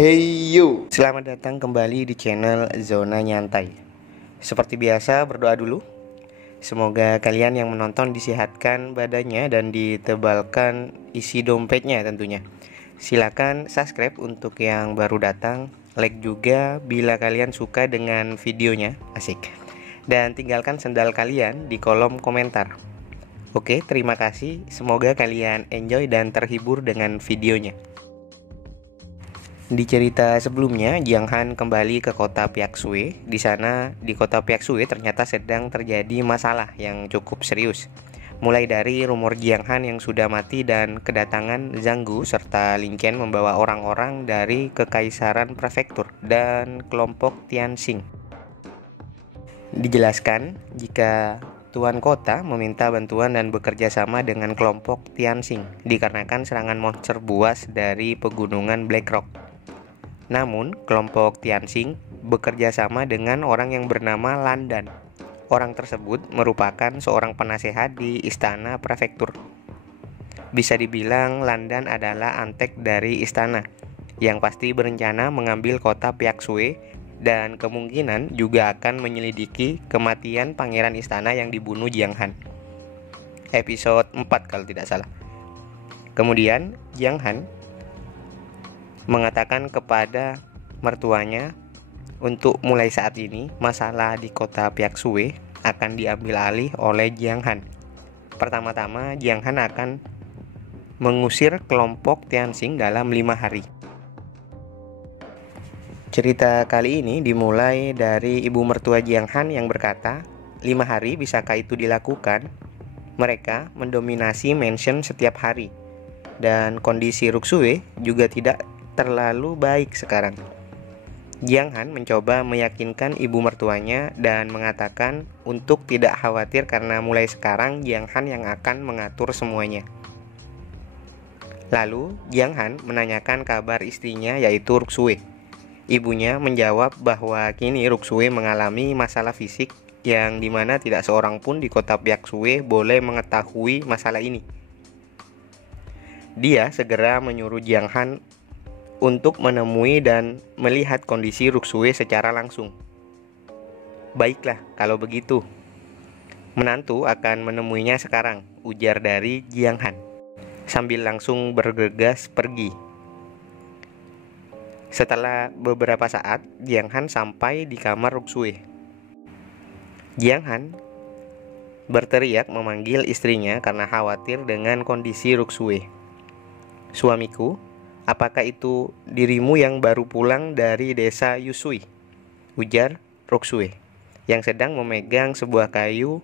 Hey you, selamat datang kembali di channel Zona Nyantai. Seperti biasa berdoa dulu. Semoga kalian yang menonton disehatkan badannya dan ditebalkan isi dompetnya tentunya. Silakan subscribe untuk yang baru datang, like juga bila kalian suka dengan videonya, asik. Dan tinggalkan sendal kalian di kolom komentar. Oke, terima kasih. Semoga kalian enjoy dan terhibur dengan videonya. Di cerita sebelumnya, Jiang Han kembali ke kota Piaksui. Di sana, di kota Piaksui ternyata sedang terjadi masalah yang cukup serius. Mulai dari rumor Jiang Han yang sudah mati dan kedatangan Zhang Gu serta Lin Qian membawa orang-orang dari Kekaisaran Prefektur dan kelompok Tianxing. Dijelaskan jika Tuan Kota meminta bantuan dan bekerja sama dengan kelompok Tianxing dikarenakan serangan monster buas dari pegunungan Black Rock. Namun, kelompok Tianxing bekerja sama dengan orang yang bernama Landan. Orang tersebut merupakan seorang penasehat di istana prefektur. Bisa dibilang Landan adalah antek dari istana, yang pasti berencana mengambil kota Piaksui dan kemungkinan juga akan menyelidiki kematian pangeran istana yang dibunuh Jiang Han. Episode 4 kalau tidak salah. Kemudian, Jiang Han mengatakan kepada mertuanya untuk mulai saat ini masalah di kota Piaksui akan diambil alih oleh Jiang Han. Pertama-tama Jiang Han akan mengusir kelompok Tianxing dalam 5 hari. Cerita kali ini dimulai dari ibu mertua Jiang Han yang berkata, 5 hari bisakah itu dilakukan? Mereka mendominasi mansion setiap hari dan kondisi Ruksui juga tidak terlalu baik sekarang. Jiang Han mencoba meyakinkan ibu mertuanya dan mengatakan untuk tidak khawatir karena mulai sekarang Jiang Han yang akan mengatur semuanya. Lalu Jiang Han menanyakan kabar istrinya yaitu Ruksui. Ibunya menjawab bahwa kini Ruksui mengalami masalah fisik yang dimana tidak seorang pun di kota Piaksui boleh mengetahui masalah ini. Dia segera menyuruh Jiang Han untuk menemui dan melihat kondisi Ruksui secara langsung. Baiklah, kalau begitu. Menantu akan menemuinya sekarang, ujar dari Jiang Han, sambil langsung bergegas pergi. Setelah beberapa saat, Jiang Han sampai di kamar Ruksui. Jiang Han berteriak memanggil istrinya karena khawatir dengan kondisi Ruksui. Suamiku, apakah itu dirimu yang baru pulang dari desa Yusui? Ujar Ruksui, yang sedang memegang sebuah kayu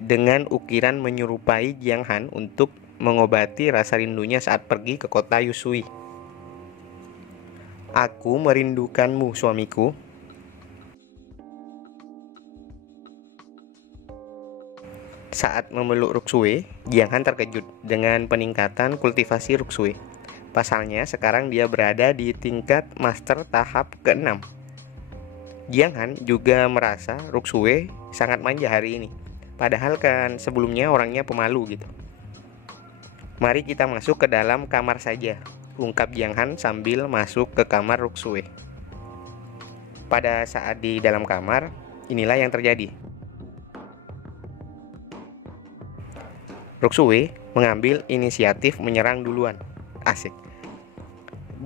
dengan ukiran menyerupai Jiang Han untuk mengobati rasa rindunya saat pergi ke kota Yusui. Aku merindukanmu, suamiku. Saat memeluk Ruksui, Jiang Han terkejut dengan peningkatan kultivasi Ruksui. Pasalnya sekarang dia berada di tingkat master tahap ke-6. Jiang Han juga merasa Ruksui sangat manja hari ini. Padahal kan sebelumnya orangnya pemalu gitu. Mari kita masuk ke dalam kamar saja, ungkap Jiang Han sambil masuk ke kamar Ruksui. Pada saat di dalam kamar, inilah yang terjadi. Ruksui mengambil inisiatif menyerang duluan. Asik.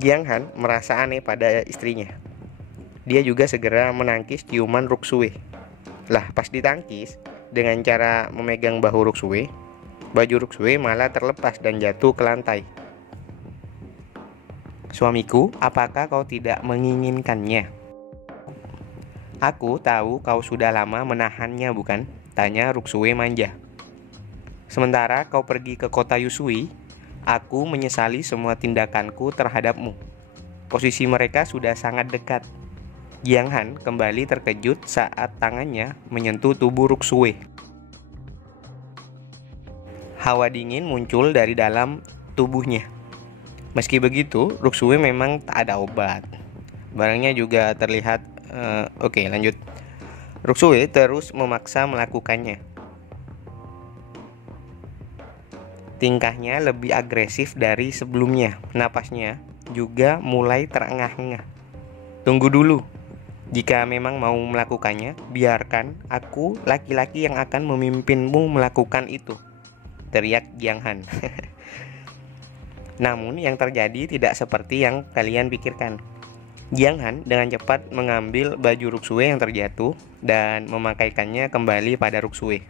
Jiang Han merasa aneh pada istrinya. Dia juga segera menangkis ciuman Ruksui. Lah, pas ditangkis dengan cara memegang bahu Ruksui, baju Ruksui malah terlepas dan jatuh ke lantai. Suamiku, apakah kau tidak menginginkannya? Aku tahu kau sudah lama menahannya, bukan? Tanya Ruksui manja. Sementara kau pergi ke kota Yusui, aku menyesali semua tindakanku terhadapmu. Posisi mereka sudah sangat dekat. Jiang Han kembali terkejut saat tangannya menyentuh tubuh Ruksui. Hawa dingin muncul dari dalam tubuhnya. Meski begitu, Ruksui memang tak ada obat. Barangnya juga terlihat Oke, lanjut. Ruksui terus memaksa melakukannya. Tingkahnya lebih agresif dari sebelumnya. Napasnya juga mulai terengah-engah. Tunggu dulu. Jika memang mau melakukannya, biarkan aku laki-laki yang akan memimpinmu melakukan itu, teriak Jiang Han. Namun yang terjadi tidak seperti yang kalian pikirkan. Jiang Han dengan cepat mengambil baju Ruksue yang terjatuh dan memakaikannya kembali pada Ruksue.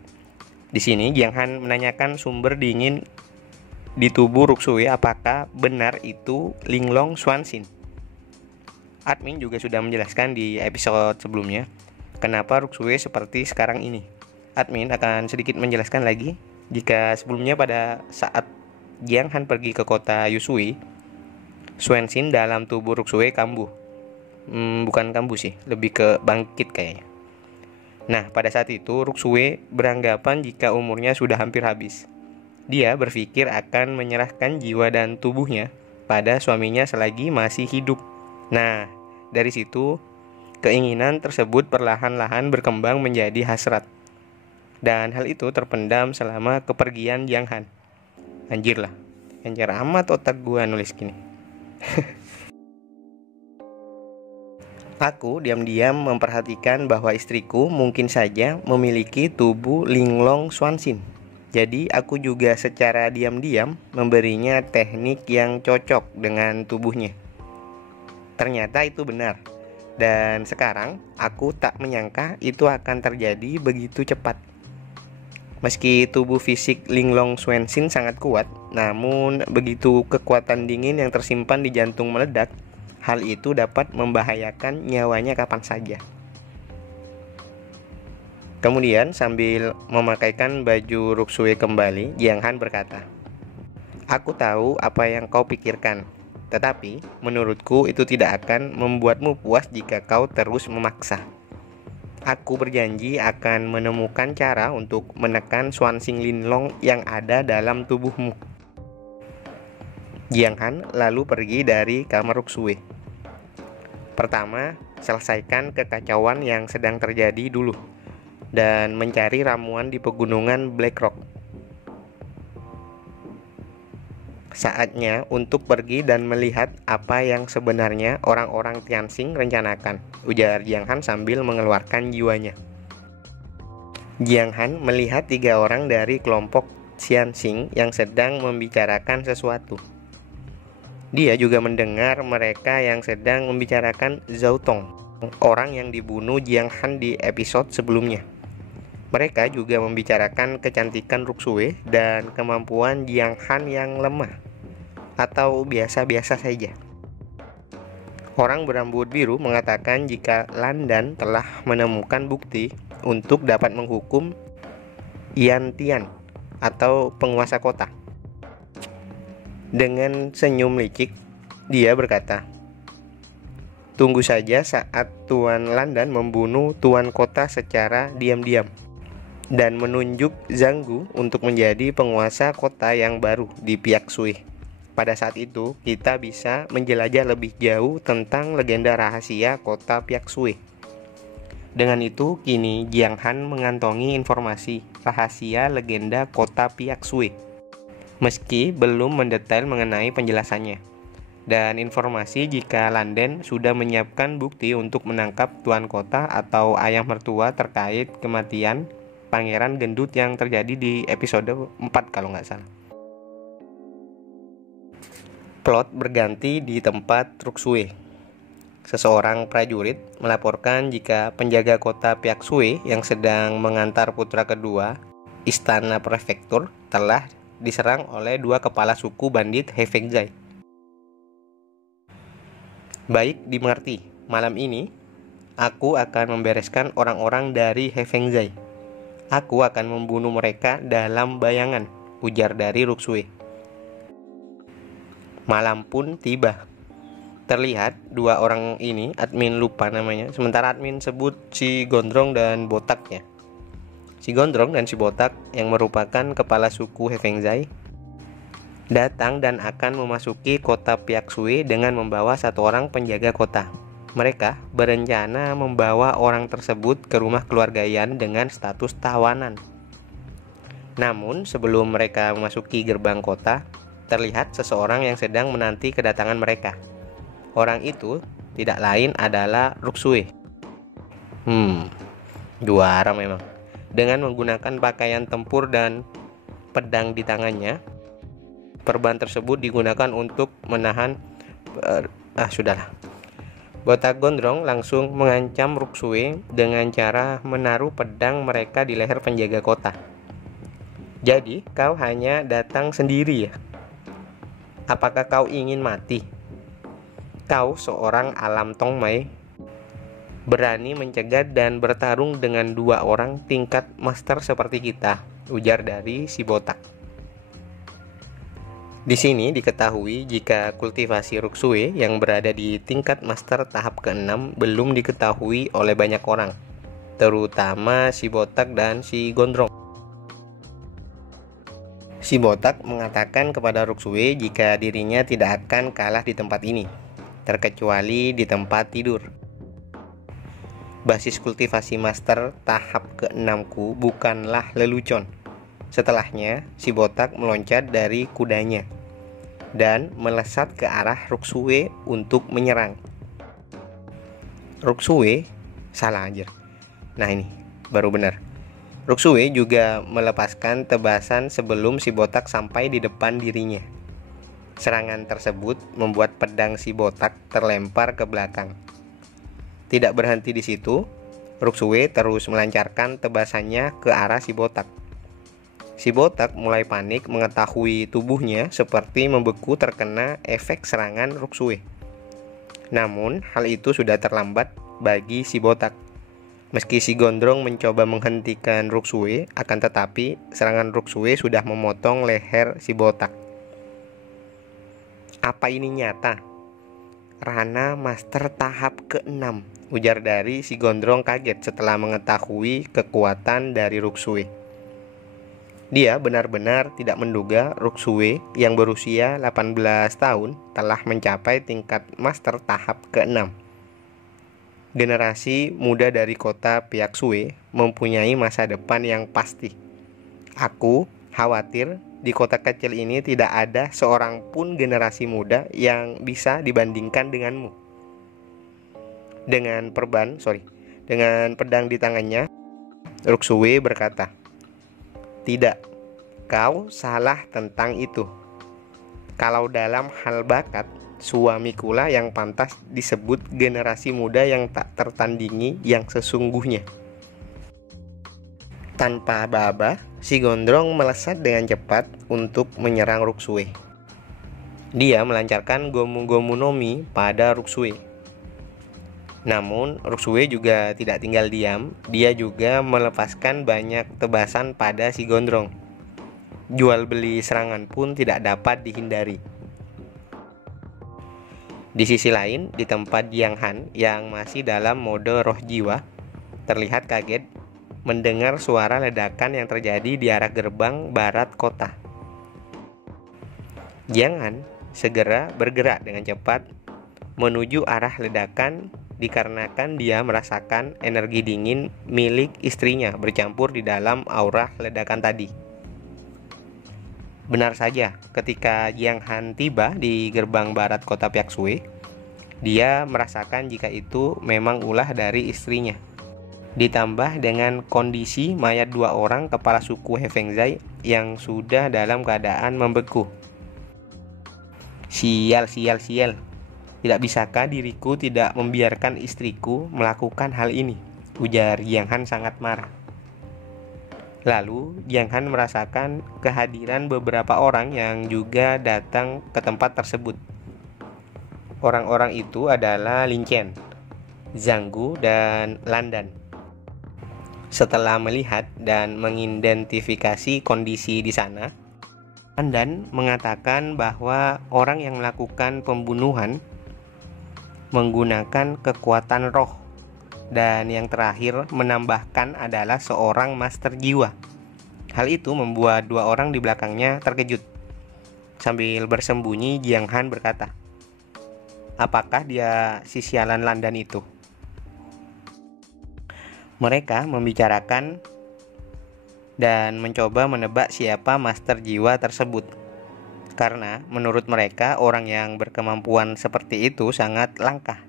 Di sini Jiang Han menanyakan sumber dingin di tubuh Ruksue apakah benar itu Linglong Swanshin. Admin juga sudah menjelaskan di episode sebelumnya kenapa Ruksue seperti sekarang ini. Admin akan sedikit menjelaskan lagi. Jika sebelumnya pada saat Jiang Han pergi ke kota Yusui, Swanshin dalam tubuh Ruksue kambuh. Bukan kambuh sih, lebih ke bangkit kayaknya. Nah, pada saat itu Ruksue beranggapan jika umurnya sudah hampir habis. Dia berpikir akan menyerahkan jiwa dan tubuhnya pada suaminya selagi masih hidup. Nah, dari situ keinginan tersebut perlahan-lahan berkembang menjadi hasrat. Dan hal itu terpendam selama kepergian Jiang Han. Anjir lah, encer amat otak gua nulis gini. Aku diam-diam memperhatikan bahwa istriku mungkin saja memiliki tubuh Linglong Swanshin. Jadi aku juga secara diam-diam memberinya teknik yang cocok dengan tubuhnya. Ternyata itu benar. Dan sekarang aku tak menyangka itu akan terjadi begitu cepat. Meski tubuh fisik Linglong Swanshin sangat kuat, namun begitu kekuatan dingin yang tersimpan di jantung meledak, hal itu dapat membahayakan nyawanya kapan saja. Kemudian sambil memakaikan baju Ruksue kembali, Jiang Han berkata, "Aku tahu apa yang kau pikirkan, tetapi menurutku itu tidak akan membuatmu puas jika kau terus memaksa. Aku berjanji akan menemukan cara untuk menekan Swanshin Linglong yang ada dalam tubuhmu." Jiang Han lalu pergi dari kamar Ruksue. Pertama, selesaikan kekacauan yang sedang terjadi dulu dan mencari ramuan di pegunungan Black Rock. Saatnya untuk pergi dan melihat apa yang sebenarnya orang-orang Tianxing rencanakan, ujar Jiang Han sambil mengeluarkan jiwanya. Jiang Han melihat 3 orang dari kelompok Tianxing yang sedang membicarakan sesuatu. Dia juga mendengar mereka yang sedang membicarakan Zhao Tong, orang yang dibunuh Jiang Han di episode sebelumnya. Mereka juga membicarakan kecantikan Ruksue dan kemampuan Jiang Han yang lemah atau biasa-biasa saja. Orang berambut biru mengatakan jika Landan telah menemukan bukti untuk dapat menghukum Yan Tian atau penguasa kota. Dengan senyum licik, dia berkata, "Tunggu saja saat Tuan Landan membunuh Tuan Kota secara diam-diam dan menunjuk Zhang Gu untuk menjadi penguasa kota yang baru di Piaksui. Pada saat itu, kita bisa menjelajah lebih jauh tentang legenda rahasia kota Piaksui." Dengan itu, kini Jiang Han mengantongi informasi rahasia legenda kota Piaksui, meski belum mendetail mengenai penjelasannya, dan informasi jika Landen sudah menyiapkan bukti untuk menangkap Tuan Kota atau ayah mertua terkait kematian Pangeran Gendut yang terjadi di episode 4 kalau nggak salah. Plot berganti di tempat Ruksue. Seseorang prajurit melaporkan jika penjaga kota Piaksui yang sedang mengantar putra kedua istana prefektur telah diserang oleh 2 kepala suku bandit Hefengzai. Baik dimengerti, malam ini aku akan membereskan orang-orang dari Hefengzai. Aku akan membunuh mereka dalam bayangan, ujar dari Ruksue. Malam pun tiba. Terlihat 2 orang ini, admin lupa namanya, sementara admin sebut si Gondrong dan Botaknya. Si Gondrong dan si Botak yang merupakan kepala suku Hefengzai datang dan akan memasuki kota Piaksui dengan membawa 1 orang penjaga kota. Mereka berencana membawa orang tersebut ke rumah keluarga Yan dengan status tawanan. Namun sebelum mereka memasuki gerbang kota, terlihat seseorang yang sedang menanti kedatangan mereka. Orang itu tidak lain adalah Ruksue. Juara memang. Dengan menggunakan pakaian tempur dan pedang di tangannya, perban tersebut digunakan untuk menahan sudahlah. Botak Gondrong langsung mengancam Ruksue dengan cara menaruh pedang mereka di leher penjaga kota. Jadi, kau hanya datang sendiri ya? Apakah kau ingin mati? Kau seorang Alam Tongmai, berani mencegat dan bertarung dengan 2 orang tingkat master seperti kita, ujar dari si botak. Di sini diketahui jika kultivasi Ruksue yang berada di tingkat master tahap ke-6 belum diketahui oleh banyak orang, terutama si botak dan si Gondrong. Si botak mengatakan kepada Ruksue jika dirinya tidak akan kalah di tempat ini, terkecuali di tempat tidur. Basis kultivasi master tahap ke-6ku bukanlah lelucon. Setelahnya, si botak meloncat dari kudanya dan melesat ke arah Ruksue untuk menyerang. Ruksue salah anjir. Nah ini, baru benar. Ruksue juga melepaskan tebasan sebelum si botak sampai di depan dirinya. Serangan tersebut membuat pedang si botak terlempar ke belakang. Tidak berhenti di situ, Ruksue terus melancarkan tebasannya ke arah si botak. Si botak mulai panik mengetahui tubuhnya seperti membeku terkena efek serangan Ruksue. Namun, hal itu sudah terlambat bagi si botak. Meski si Gondrong mencoba menghentikan Ruksue, akan tetapi serangan Ruksue sudah memotong leher si botak. Apa ini nyata? Rana Master tahap ke-6, ujar dari si Gondrong kaget setelah mengetahui kekuatan dari Ruksue. Dia benar-benar tidak menduga Ruksue yang berusia 18 tahun telah mencapai tingkat Master tahap ke-6. Generasi muda dari kota Piaksue mempunyai masa depan yang pasti. Aku khawatir di kota kecil ini tidak ada seorang pun generasi muda yang bisa dibandingkan denganmu. Dengan pedang di tangannya, Ruksue berkata, "Tidak, kau salah tentang itu. Kalau dalam hal bakat, suamikulah yang pantas disebut generasi muda yang tak tertandingi yang sesungguhnya." Tanpa aba-aba, si Gondrong melesat dengan cepat untuk menyerang Ruksue. Dia melancarkan Gomu-Gomu no Mi pada Ruksue. Namun, Ruksue juga tidak tinggal diam. Dia juga melepaskan banyak tebasan pada si Gondrong. Jual beli serangan pun tidak dapat dihindari. Di sisi lain, di tempat Jiang Han yang masih dalam mode roh jiwa, terlihat kaget mendengar suara ledakan yang terjadi di arah gerbang barat kota. Jiang Han segera bergerak dengan cepat menuju arah ledakan dikarenakan dia merasakan energi dingin milik istrinya bercampur di dalam aura ledakan tadi. Benar saja, ketika Jiang Han tiba di gerbang barat kota Piaksue, dia merasakan jika itu memang ulah dari istrinya. Ditambah dengan kondisi mayat 2 orang kepala suku Hefengzai yang sudah dalam keadaan membeku. Sial. Tidak bisakah diriku tidak membiarkan istriku melakukan hal ini? Ujar Jiang Han sangat marah. Lalu Jiang Han merasakan kehadiran beberapa orang yang juga datang ke tempat tersebut. Orang-orang itu adalah Lin Chen, Zhang Gu, dan Landan. Setelah melihat dan mengidentifikasi kondisi di sana, Landan mengatakan bahwa orang yang melakukan pembunuhan menggunakan kekuatan roh, dan yang terakhir menambahkan adalah seorang master jiwa. Hal itu membuat 2 orang di belakangnya terkejut. Sambil bersembunyi, Jiang Han berkata, "Apakah dia si sialan Landan itu?" Mereka membicarakan dan mencoba menebak siapa master jiwa tersebut. Karena menurut mereka orang yang berkemampuan seperti itu sangat langka.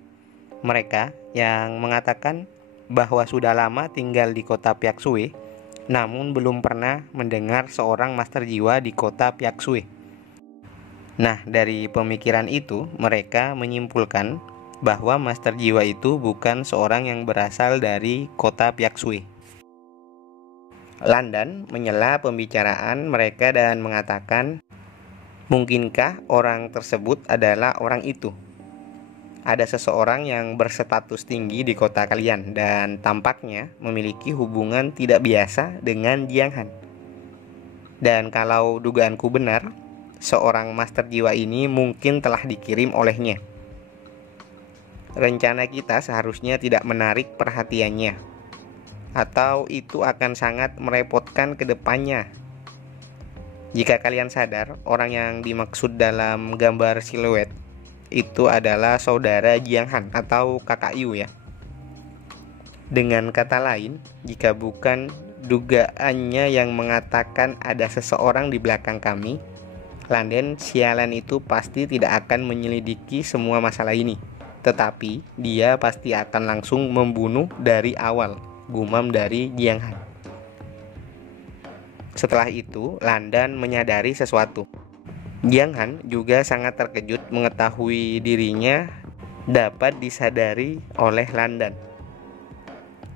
Mereka yang mengatakan bahwa sudah lama tinggal di kota Pyaksue, namun belum pernah mendengar seorang master jiwa di kota Pyaksue. Nah, dari pemikiran itu, mereka menyimpulkan bahwa master jiwa itu bukan seorang yang berasal dari kota Pyaksue. Landan menyela pembicaraan mereka dan mengatakan, mungkinkah orang tersebut adalah orang itu? Ada seseorang yang berstatus tinggi di kota kalian dan tampaknya memiliki hubungan tidak biasa dengan Jiang Han. Dan kalau dugaanku benar, seorang master jiwa ini mungkin telah dikirim olehnya. Rencana kita seharusnya tidak menarik perhatiannya, atau itu akan sangat merepotkan ke depannya. Jika kalian sadar, orang yang dimaksud dalam gambar siluet itu adalah saudara Jiang Han atau kakak Yu ya. Dengan kata lain, jika bukan dugaannya yang mengatakan ada seseorang di belakang kami, Landen sialan itu pasti tidak akan menyelidiki semua masalah ini. Tetapi dia pasti akan langsung membunuh dari awal, gumam dari Jiang Han. Setelah itu, Landan menyadari sesuatu. Jiang Han juga sangat terkejut mengetahui dirinya dapat disadari oleh Landan.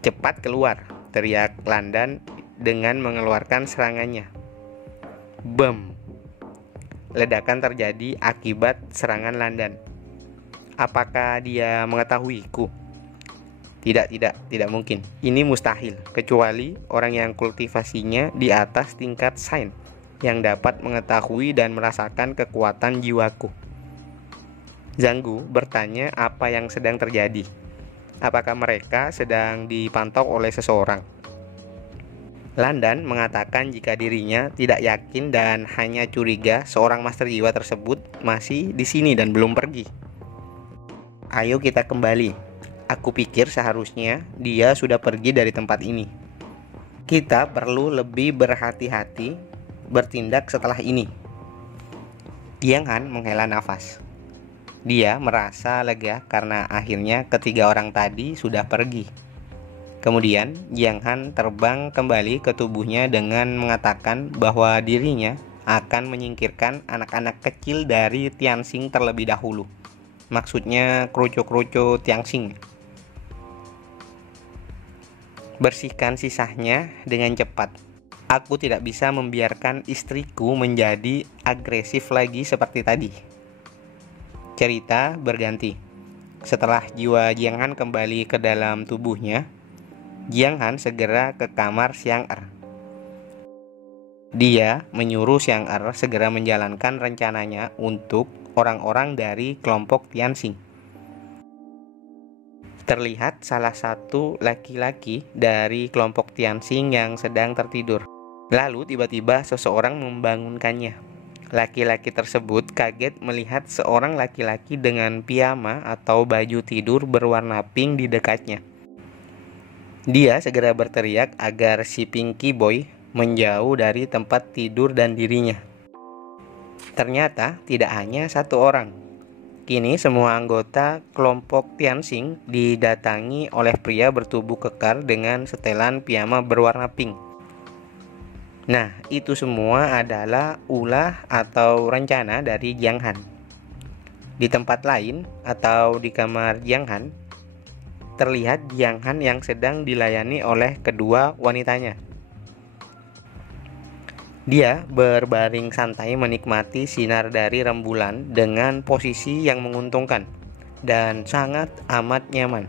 Cepat keluar, teriak Landan dengan mengeluarkan serangannya. Bam! Ledakan terjadi akibat serangan Landan. Apakah dia mengetahuiku? Tidak mungkin. Ini mustahil, kecuali orang yang kultivasinya di atas tingkat sains, yang dapat mengetahui dan merasakan kekuatan jiwaku. Zhanggu bertanya apa yang sedang terjadi. Apakah mereka sedang dipantau oleh seseorang? Landan mengatakan jika dirinya tidak yakin dan hanya curiga seorang master jiwa tersebut masih di sini dan belum pergi. Ayo kita kembali. Aku pikir seharusnya dia sudah pergi dari tempat ini. Kita perlu lebih berhati-hati bertindak setelah ini. Jiang Han menghela nafas. Dia merasa lega karena akhirnya ketiga orang tadi sudah pergi. Kemudian Jiang Han terbang kembali ke tubuhnya dengan mengatakan bahwa dirinya akan menyingkirkan anak-anak kecil dari Tianxing terlebih dahulu. Maksudnya kruco-kruco Tianxing. Bersihkan sisanya dengan cepat. Aku tidak bisa membiarkan istriku menjadi agresif lagi seperti tadi. Cerita berganti. Setelah jiwa Jiang Han kembali ke dalam tubuhnya, Jiang Han segera ke kamar Xiang Er. Dia menyuruh Xiang Er segera menjalankan rencananya untuk orang-orang dari kelompok Tianxing. Terlihat salah satu laki-laki dari kelompok Tianxing yang sedang tertidur. Lalu tiba-tiba seseorang membangunkannya. Laki-laki tersebut kaget melihat seorang laki-laki dengan piyama atau baju tidur berwarna pink di dekatnya. Dia segera berteriak agar si Pinky Boy menjauh dari tempat tidur dan dirinya. Ternyata tidak hanya satu orang. Kini semua anggota kelompok Tianxing didatangi oleh pria bertubuh kekar dengan setelan piyama berwarna pink. Nah, itu semua adalah ulah atau rencana dari Jiang Han. Di tempat lain atau di kamar Jiang Han, terlihat Jiang Han yang sedang dilayani oleh kedua wanitanya. Dia berbaring santai menikmati sinar dari rembulan dengan posisi yang menguntungkan dan sangat amat nyaman.